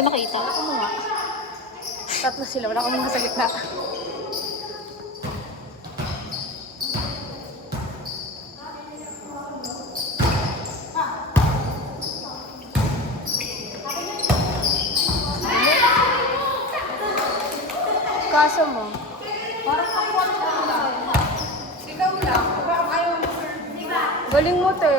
ko nakita. Wala ko mga. Tatlo sila, wala ko mga sa gitna. Kaso mo? Parang ako sigaw lang. Galing mo, te.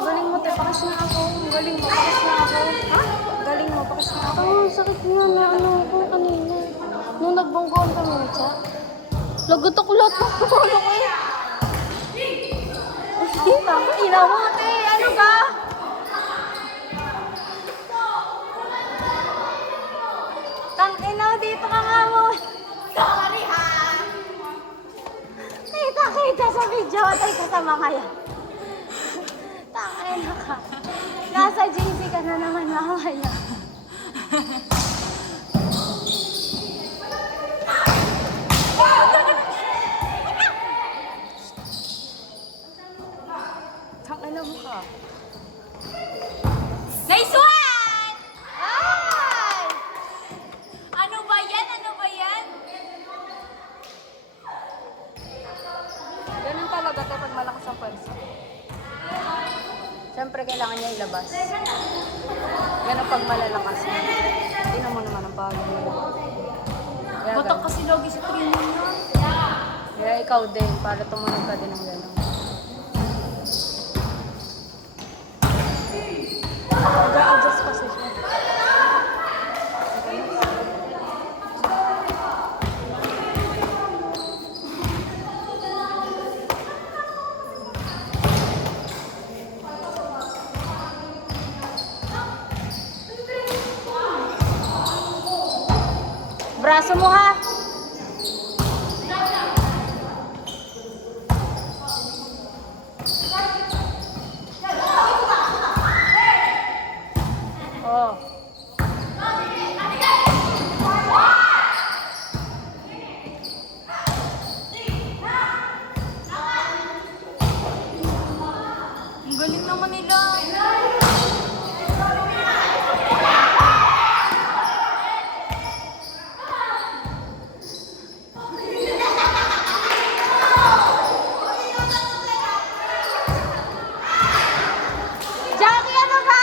Galing mo, te. Pakas na ako. Galing mo, pakas na ako. Ha? Galing mo, pakas na ako. Ang sakit nga na ano ko kanina. Nung nagbanggoan kami na siya. Lagot ako lahat ng ulo ko eh. Ina mo, te. Ano ka? Tangina, dito ka nga mo. Sorry, ha? Kita sa video. Atay kasama kayo. Tangina ka. Nasa JC ka na naman mamaya. Tangina mo ka. Nice one! Ay! Ano ba yan? Ano ba yan? Ganun talaga tayo pag malakas ang pwersa. Siyempre kailangan niya ilabas. Ganun pag malalakas na. Tingnan mo naman ang pagod mo. Kaya Batak ganun. kasi lagi sa training na. Kaya ikaw din, para tumunog ka din ng gano'n. Nag-a-adjust kasi siya. Braso mo ha! Oh. Ang galing naman nila. Jackie, ano ba?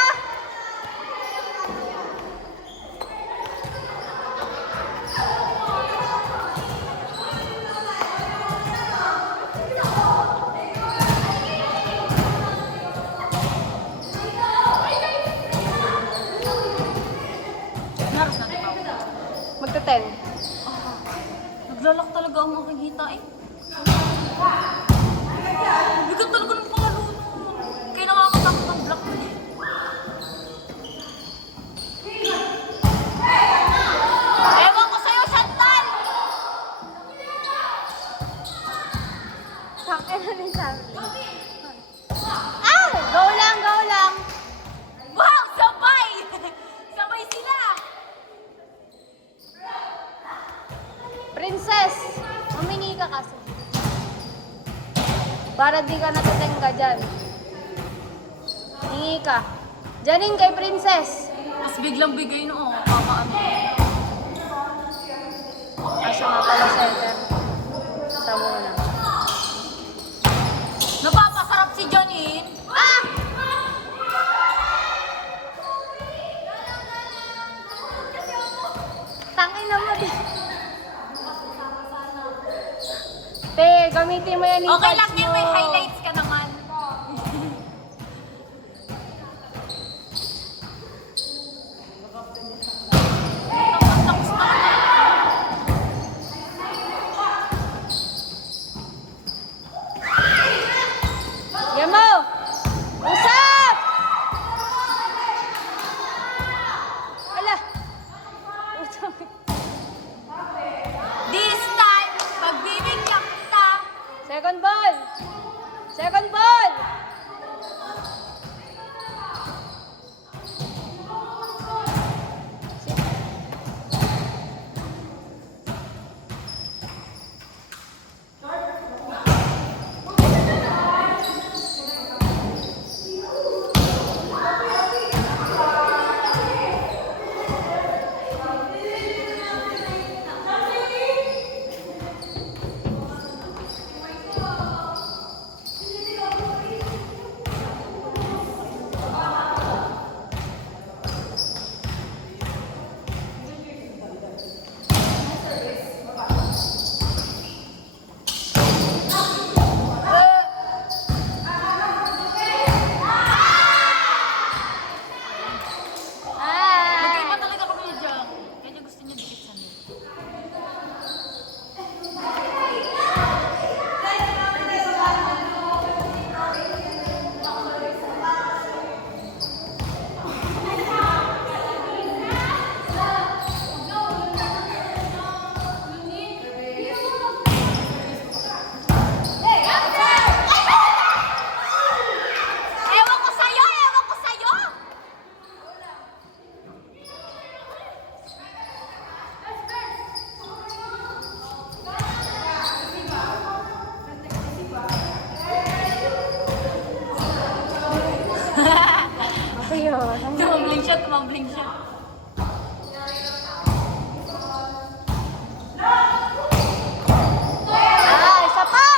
Naras na diba? Magta-10. Naglalak talaga ang makikita eh. Bigat talaga ng pangalo. Kaya nakakatakot ang block mo eh. Ewan ko sa'yo, Chantal! Sakin na rin sabi. Ah! Go lang, go lang! Wow! Sabay! Sabay sila! Princess! Humingi ka kasi. Para di ka natutengga dyan. Hingi ka. Diyanin kay Princess. Mas biglang bigay no, oh. Papaano. Asa nga pala center. Sa muna. Napapasarap si Janine. Ah! Tangin naman din. Te, gamitin mo yan yung Okay pads lang din, mo. may highlights ka naman. Tapos na. Yamo! Usap! Ala! Usap. This time, pagbibigyan kita. Second ball! Second ball! Tumambling siya. Isa pa!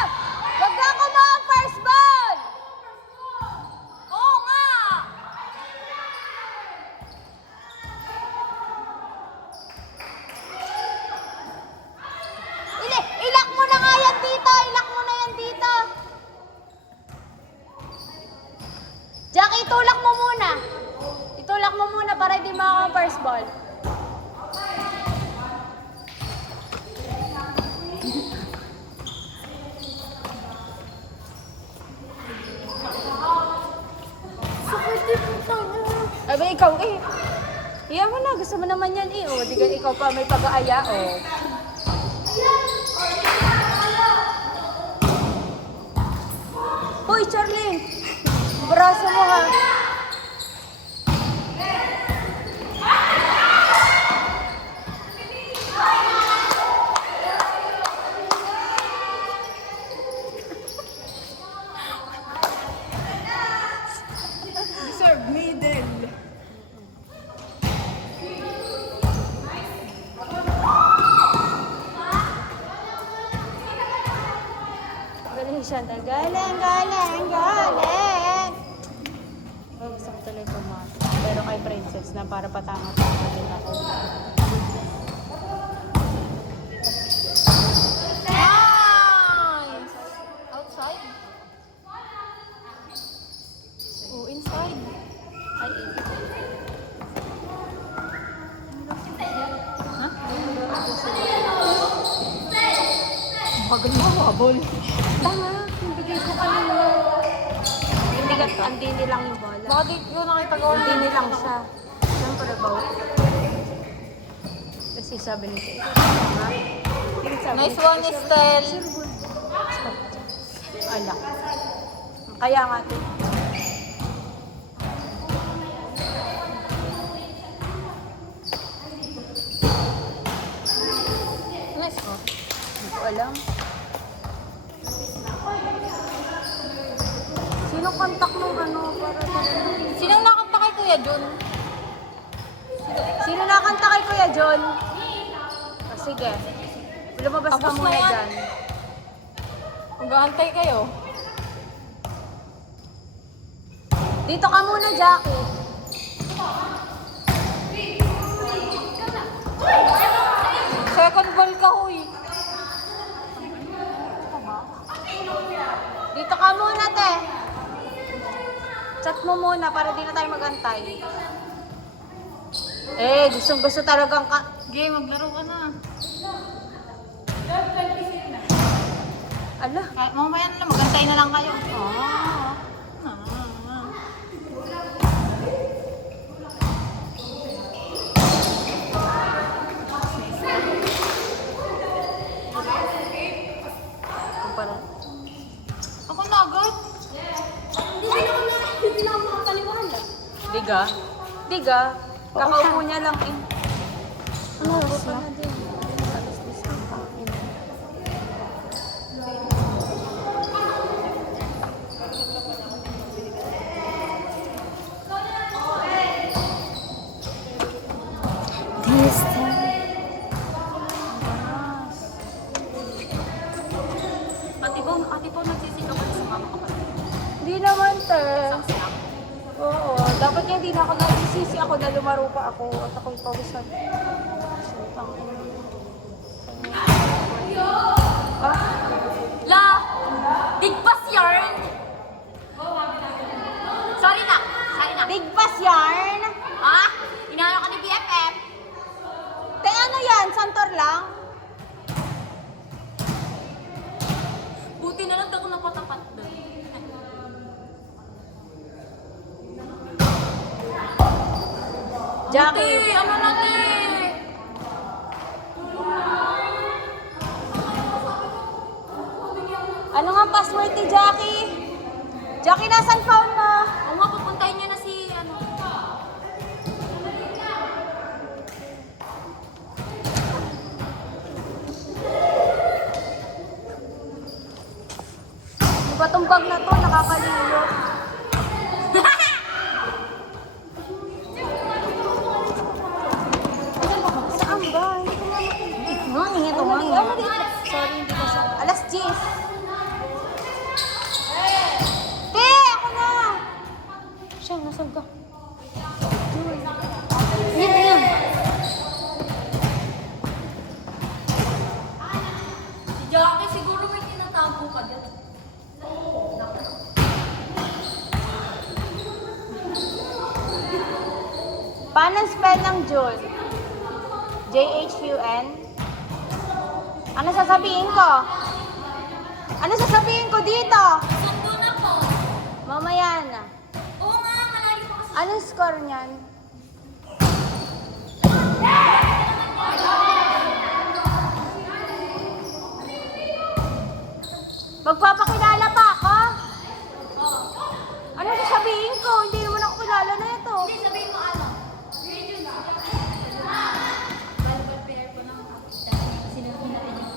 Huwag na ako mga first ball! Oo nga! Ilak mo na nga yan dito! Ilak mo na yan dito! Jackie, itulak mo muna. Itulak mo muna para hindi maka first ball. Aba, ikaw eh. Iyan mo na, gusto mo naman yan eh. O, di ka ikaw pa may pag-aaya o. Hoy, Charlene! Braso mo ha. Deserve middle. Galing siya. Galing, galing, galing. Oh, gusto ko tuloy pumasok. Pero kay Princess na para patama-tama din ako. Nice! Outside? Oh, inside. Ay, inside. Bagal mo, wabol. Tama, bigay ko kanina. Hindi ka, hindi nilang yung bola. Baka di ko nakita Hindi nilang siya. Siyempre ba? Kasi sabi ni Kate. Nice one, Estel. Alak. Kaya nga ito. Nice one. Hindi ko alam. Sino kontak nung ano para Sinong nakanta kay Kuya Jun? Sino nakanta kay Kuya John? Oh, sige. Lumabas ka Tapos na muna yan. dyan. Mag-aantay kayo. Dito ka muna, Jackie. Second ball ka, huy. Dito ka muna, te. Chat mo muna para di na tayo mag-antay. Gusto talagang ka... Game, maglaro ka na. Ala. Mamaya na lang, mag-antay na lang kayo. Para... Ako na agad. Hindi na ako makapaniwala. Diga? Diga? Kakaupo niya lang eh. Ano, oras na? This time. Ate po, nagsisikaw ka sa mama ko pa. Hindi naman, te. Oo. Dapat nga hindi na ako nagsisisi ako na lumaro pa ako at ako'y pawisan. La! Digpas yarn! Sorry na! Big Pass Yarn? Ha? Inaano ka ni BFF? Te, ano yan? Santor lang? Buti na lang ako napatapat doon. Jackie. Ate, ano na te? Ano nga password ni Jackie? Jackie, nasan phone mo? Oo nga, pupuntahin niyo na si ano. Di ba tong bag na to? Nakakalilo. maliit lang. Sorry, hindi kasi. Alas 10. Te, ako na! Siya, nasaan ka? Yan, yan. Si Jackie, siguro may tinatago ka dyan. Paano ang spell ng June? J-H-U-N? Ano sasabihin ko? Ano sasabihin ko dito? Sundo na po. Mamaya na. Oo nga, malayo pa kasi. Anong score niyan? Magpapakilala pa ako? Ano sasabihin ko? Hindi naman ako kilala na ito. Hindi, sabihin mo ano? Radio na. Balikan pair ko ng kapita. Sinabi natin yung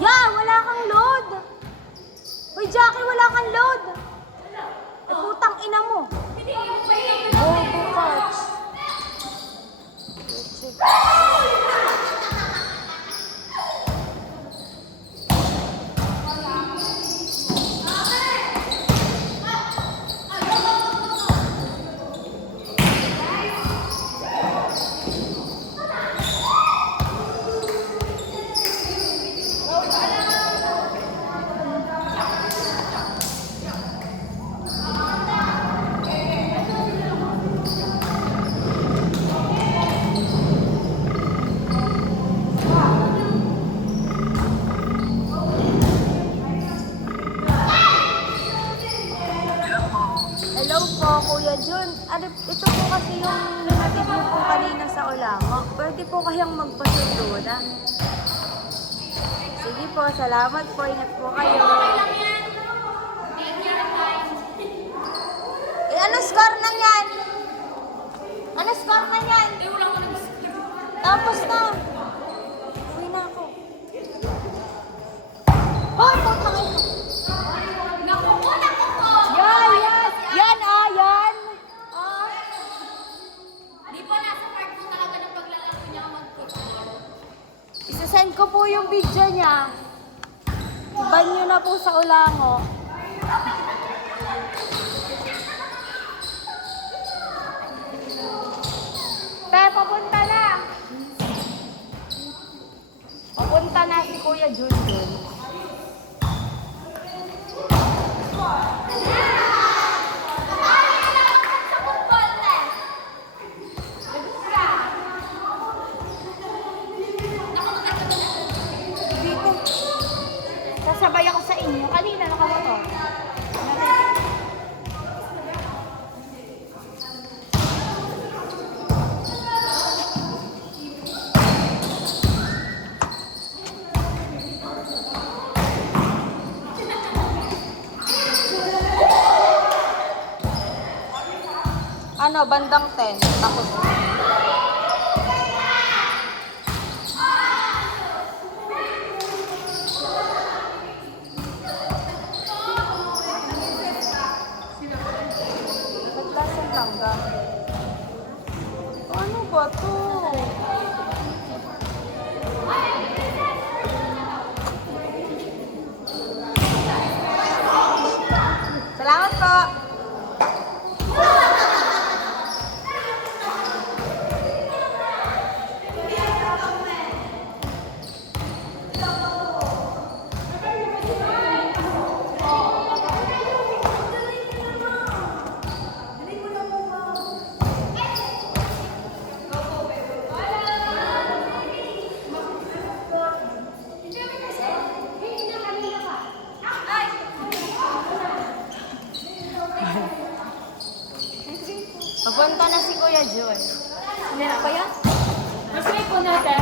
Yeah, wala kang load. Hoy, Jackie, wala kang load. Eh, putang ina mo. Bobo Coach. Hello po, Kuya Jun. Ano, ito po kasi yung natin mo po kanina sa Olamo. Pwede po kayang magpasundo na. Sige po, salamat po. Ingat po kayo. Eh, ano score na yan? Ano score na yan? Hindi, wala ko nag-skip. Tapos na. Uwi na ako. Hoy, putang ina. Naku po, naku po! Yan, yan. Yan, yan. Di po, nasa part po talaga ng paglalaro niya mag-football. Isasend ko po yung video niya. Iban nyo na po sa Ulango. Te, papunta na. Papunta na si Kuya Junjun. Dito. Sasabay ako sa inyo. Kanina nakamotor. Ano, bandang 10. Tapos. Naglasan lang ga. Ano ba to? Salamat po. Papunta na si Kuya Joy. Hindi na ba yan? Mas may po natin.